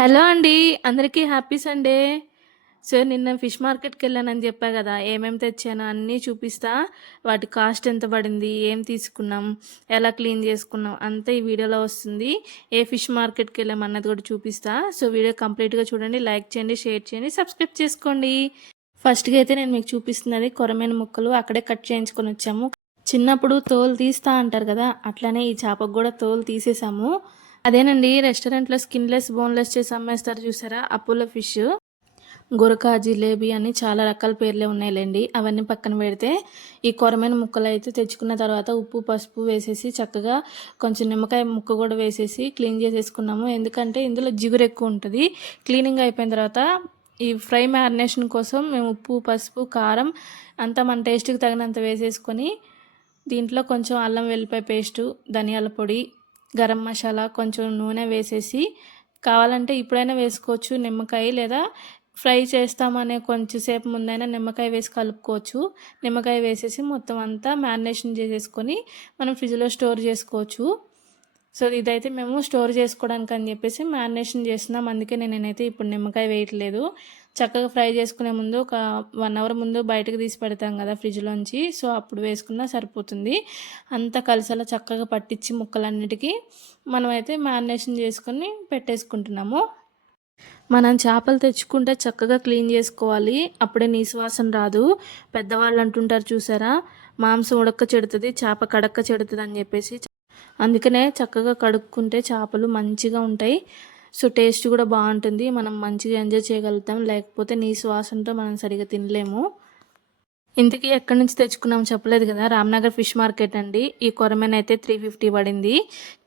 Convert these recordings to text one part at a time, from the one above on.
Hello అండి. అందరికీ happy Sunday. So, నిన్న ఫిష్ మార్కెట్‌కెళ్ళానని జెప్పా గదా! ఏమేం తెచ్చానో అన్నీ చూపిస్తా. వాటి కాస్ట్ ఎంత పడింది? ఏం తీసుకున్నాం? ఎలా క్లీన్ జేసుకున్నాం? అంతా ఈ వీడియోలో వస్తుంది. ఏ ఫిష్ మార్కెట్‌కెళ్ళాం అన్నది గూడా చూపిస్తా. సో, వీడియో కంప్లీట్‌గా చూడండి. లైక్ చేయండి, షేర్ చేయండి, సబ్స్క్రైబ్ చేసుకోండి. ఫస్ట్‌గా అయితే నేను మీకు చూపిస్తున్నది కొరమీను ముక్కలు. అక్కడే కట్ చేయించుకొనొచ్చాము. చిన్నప్పుడు తోలు తీస్తా అంటారు గదా! అట్లనే ఈ చేపకు గూడా తోలు తీసేసాము. అదేనండి రెస్టారెంట్‌లో స్కిన్‌లెస్, బోన్‌లెస్ చేసి అమ్మేస్తారు చూసారా? అపోలో ఫిష్, గొరక, జిలేబీ అని చాలా రకాల పేర్లే ఉన్నాయిలెండి. అవన్నీ పక్కన పెడితే, ఈ కొరమైన ముక్కలైతే తెచ్చుకున్న తర్వాత ఉప్పు, పసుపు వేసేసి చక్కగా కొంచెం నిమ్మకాయ ముక్క కూడా వేసేసి క్లీన్ చేసేసుకున్నాము. ఎందుకంటే ఇందులో జిగురు ఎక్కువ ఉంటది. క్లీనింగ్ అయిపోయిన తర్వాత ఈ ఫ్రై మ్యారినేషన్ కోసం మేము ఉప్పు, పసుపు, కారం అంతా మన టేస్ట్‌కి తగినంత వేసేసుకొని దీంట్లో కొంచెం అల్లం వెల్లిపాయ పేస్టు, ధనియాల పొడి, గరం మసాలా, కొంచెం నూనె వేసేసి కావాలంటే ఇప్పుడైనా వేసుకోవచ్చు నిమ్మకాయ, లేదా ఫ్రై చేస్తామనే కొంచెం సేపు ముందైనా నిమ్మకాయ వేసి కలుపుకోవచ్చు. నిమ్మకాయ వేసేసి మొత్తం అంతా మ్యారినేషన్ చేసేసుకొని మనం ఫ్రిడ్జ్‌లో స్టోర్ చేసుకోవచ్చు. సో, ఇదైతే మేము స్టోర్ చేసుకోవడానికి అని చెప్పేసి మ్యారినేషన్ చేస్తున్నాం. అందుకే నేనైతే ఇప్పుడు నిమ్మకాయ వేయట్లేదు. చక్కగా ఫ్రై చేసుకునే ముందు ఒక 1 అవర్ ముందు బయటకు తీసి పెడతాం కదా ఫ్రిడ్జ్‌లోంచి. సో, అప్పుడు వేసుకున్నా సరిపోతుంది. అంతా కలిసేలా చక్కగా పట్టించి ముక్కలన్నిటికీ మనమైతే మ్యారినేషన్ చేసుకొని పెట్టేసుకుంటున్నాము. మనం చేపలు తెచ్చుకుంటే చక్కగా క్లీన్ చేసుకోవాలి. అప్పుడే నీసు వాసన రాదు. పెద్దవాళ్ళు అంటుంటారు చూసారా? మాంసం ఉడక్క చెడుతది, చేప కడక్క చెడుతదని చెప్పేసి. అందుకనే చక్కగా కడుక్కుంటే చేపలు మంచిగా ఉంటాయి. సో, టేస్ట్ కూడా బాగుంటుంది. మనం మంచిగా ఎంజాయ్ చేయగలుగుతాం. లేకపోతే నీసు వాసనతో మనం సరిగ్గా తినలేము. ఇంతకీ ఎక్కడి నుంచి తెచ్చుకున్నామో చెప్పలేదు కదా! రామ్‌నగర్ ఫిష్ మార్కెట్ అండి. ఈ కొరమేను అయితే 350 పడింది.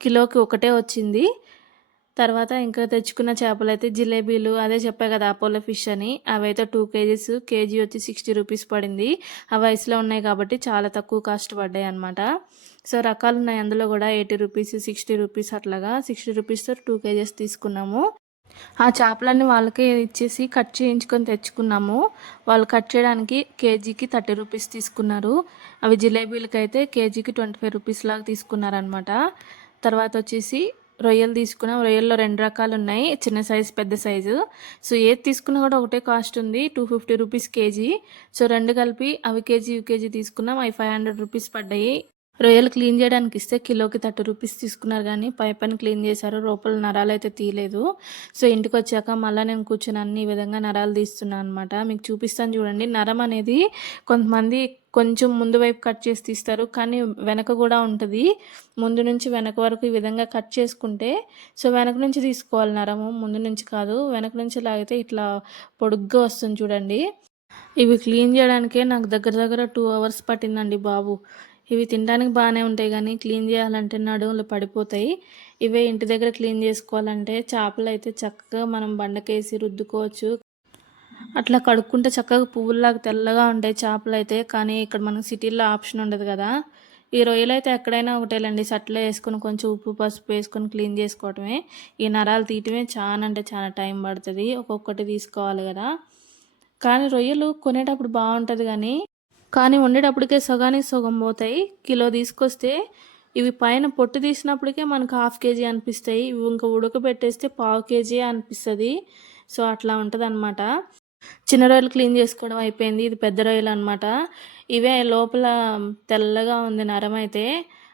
కిలోకి ఒకటే వచ్చింది. తర్వాత ఇంకా తెచ్చుకున్న చేపలైతే జిలేబీలు అదే చెప్పా కదా అపోలో ఫిష్ అని. అవైతే 2 కేజీస్, కేజీ వచ్చి 60 రూపీస్ పడింది. అవి ఐస్‌లో ఉన్నాయి కాబట్టి చాలా తక్కువ కాస్ట్ పడ్డాయన్నమాట. సో, రకాలున్నాయి అందులో కూడా 80 రూపీస్, 60 రూపీస్ అట్లాగా. 60 రూపీస్‌తో 2 కేజీస్ తీసుకున్నాము. ఆ చేపలన్నీ వాళ్ళకే ఇచ్చేసి కట్ చేయించుకొని తెచ్చుకున్నాము. వాళ్ళు కట్ చేయడానికి కేజీకి 30 రూపీస్ తీసుకున్నారు. అవి జిలేబీలకైతే కేజీకి 25 రూపీస్ లాగా తీసుకున్నారనమాట. తర్వాత వచ్చేసి రొయ్యలు తీసుకున్నాం. రొయ్యల్లో 2 రకాలున్నాయి. చిన్న సైజు, పెద్ద సైజు. సో, ఏది తీసుకున్నా కూడా ఒకటే కాస్ట్ ఉంది. 250 రూపీస్ కేజీ. సో, 2 కలిపి అవి కేజీ, ఇవి కేజీ తీసుకున్నాం. అవి 500 రూపీస్ పడ్డాయి. రొయ్యలు క్లీన్ చేయడానికి ఇస్తే కిలోకి 30 రూపీస్ తీసుకున్నారు కానీ పైపని క్లీన్ చేశారు. లోపల నరాలైతే తీయలేదు. సో, ఇంటికొచ్చాక మళ్ళా నేను కూర్చొని అన్ని ఈ విధంగా నరాలు తీస్తున్నాను అనమాట. మీకు చూపిస్తాను చూడండి. నరం అనేది కొంతమంది కొంచెం ముందు వైపు కట్ చేసి తీస్తారు. కానీ వెనక కూడా ఉంటది. ముందు నుంచి వెనక వరకు ఈ విధంగా కట్ చేసుకుంటే సో, వెనక నుంచి తీసుకోవాలి నరము. ముందు నుంచి కాదు. వెనక నుంచి లాగితే ఇట్లా పొడుగ్గా వస్తుంది చూడండి. ఇవి క్లీన్ చేయడానికే నాకు దగ్గర దగ్గర 2 అవర్స్ పట్టిందండి బాబు. ఇవి తినడానికి బాగానే ఉంటాయి కానీ క్లీన్ చేయాలంటే నడుములు పడిపోతాయి. ఇవే ఇంటి దగ్గర క్లీన్ చేసుకోవాలంటే చేపలైతే చక్కగా మనం బండకేసి రుద్దుకోవచ్చు. అట్లా కడుక్కుంటే చక్కగా పువ్వుల్లాగా తెల్లగా ఉంటాయి చేపలైతే. కానీ ఇక్కడ మనకు సిటీల్లో ఆప్షన్ ఉండదు కదా! ఈ రొయ్యలైతే ఎక్కడైనా ఒకటేలెండి. సట్లో వేసుకొని కొంచెం ఉప్పు, పసుపు వేసుకొని క్లీన్ చేసుకోవటమే. ఈ నరాలు తీయటమే చాలా అంటే చాలా టైం పడుతుంది. ఒక్కొక్కటి తీసుకోవాలి కదా! కానీ రొయ్యలు కొనేటప్పుడు బాగుంటుంది కానీ వండేటప్పటికే సగానికి సగం పోతాయి. కిలో తీసుకొస్తే ఇవి పైన పొట్టు తీసినప్పటికే మనకు 1/2 కేజీ అనిపిస్తాయి. ఇవి ఇంకా ఉడకబెట్టేస్తే పావు కేజీ అనిపిస్తుంది. సో, అట్లా ఉంటుందన్నమాట. చిన్న రొయ్యలు క్లీన్ చేసుకోవడం అయిపోయింది. ఇది పెద్ద రొయ్యలు అనమాట. ఇవే లోపల తెల్లగా ఉంది నరమైతే.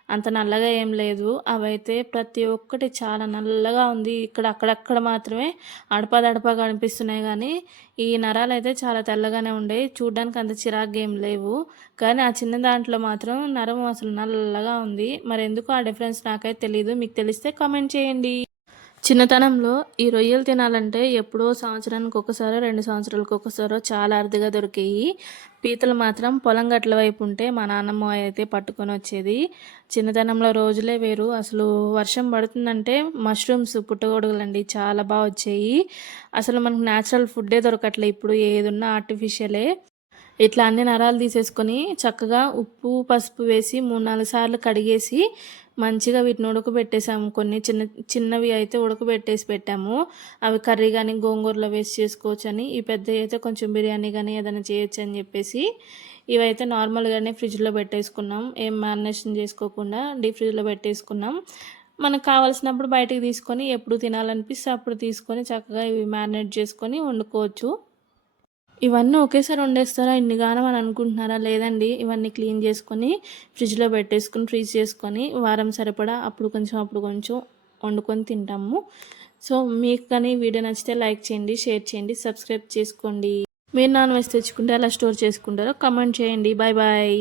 అంత నల్లగా ఏం లేదు. అవైతే ప్రతి ఒక్కటి చాలా నల్లగా ఉంది. ఇక్కడ అక్కడక్కడ మాత్రమే అడపాదడపా కనిపిస్తున్నాయి కానీ ఈ నరాలైతే చాలా తెల్లగానే ఉండేవి. చూడ్డానికి అంత చిరాకుగా ఏం లేవు. కానీ ఆ చిన్న దాంట్లో మాత్రం నరం అసలు నల్లగా ఉంది. మరి ఎందుకో ఆ డిఫరెన్స్ నాకైతే తెలీదు. మీకు తెలిస్తే కామెంట్ చేయండి. చిన్నతనంలో ఈ రొయ్యలు తినాలంటే ఎప్పుడో సంవత్సరానికి ఒకసారో, 2 సంవత్సరాలకు ఒకసారో చాలా అరుదుగా దొరికేయి. పీతలు మాత్రం పొలం గట్ల వైపు ఉంటే మా నాన్నమ్మ అయితే పట్టుకొని వచ్చేది. చిన్నతనంలో రోజులే వేరు. అసలు వర్షం పడుతుందంటే మష్రూమ్స్, పుట్టగొడుగులండి చాలా బాగా వచ్చేయి. అసలు మనకు న్యాచురల్ ఫుడ్డే దొరకట్లే ఇప్పుడు. ఏదున్నా ఆర్టిఫిషియలే. ఇట్లా అన్ని నరాలు తీసేసుకొని చక్కగా ఉప్పు, పసుపు వేసి 3, 4 సార్లు కడిగేసి మంచిగా వీటిని ఉడకబెట్టేసాము. కొన్ని చిన్నవి అయితే ఉడకబెట్టేసి పెట్టాము. అవి కర్రీ కానీ గోంగూరలో వేసి చేసుకోవచ్చని. ఈ పెద్దవి అయితే కొంచెం బిర్యానీ కానీ ఏదైనా చేయొచ్చు అని చెప్పేసి ఇవైతే నార్మల్గానే ఫ్రిడ్జ్లో పెట్టేసుకున్నాం. ఏం మ్యారినేషన్ చేసుకోకుండా డీప్ ఫ్రిడ్జ్లో పెట్టేసుకున్నాం. మనకు కావాల్సినప్పుడు బయటికి తీసుకొని ఎప్పుడు తినాలనిపిస్తే అప్పుడు తీసుకొని చక్కగా ఇవి మ్యారినేట్ చేసుకొని వండుకోవచ్చు. ఇవన్నీ ఒకేసారి వండేస్తారా ఇన్నిగానం అని అనుకుంటున్నారా? లేదండి. ఇవన్నీ క్లీన్ చేసుకొని ఫ్రిడ్జ్‌లో పెట్టేసుకొని ఫ్రీజ్ చేసుకొని వారం సరిపడా అప్పుడు కొంచెం, అప్పుడు కొంచెం వండుకొని తింటాము. సో, మీకు కానీ వీడియో నచ్చితే లైక్ చేయండి, షేర్ చేయండి, సబ్స్క్రైబ్ చేసుకోండి. మీరు నాన్ వెజ్ తెచ్చుకుంటే ఎలా స్టోర్ చేసుకుంటారో కామెంట్ చేయండి. Bye bye.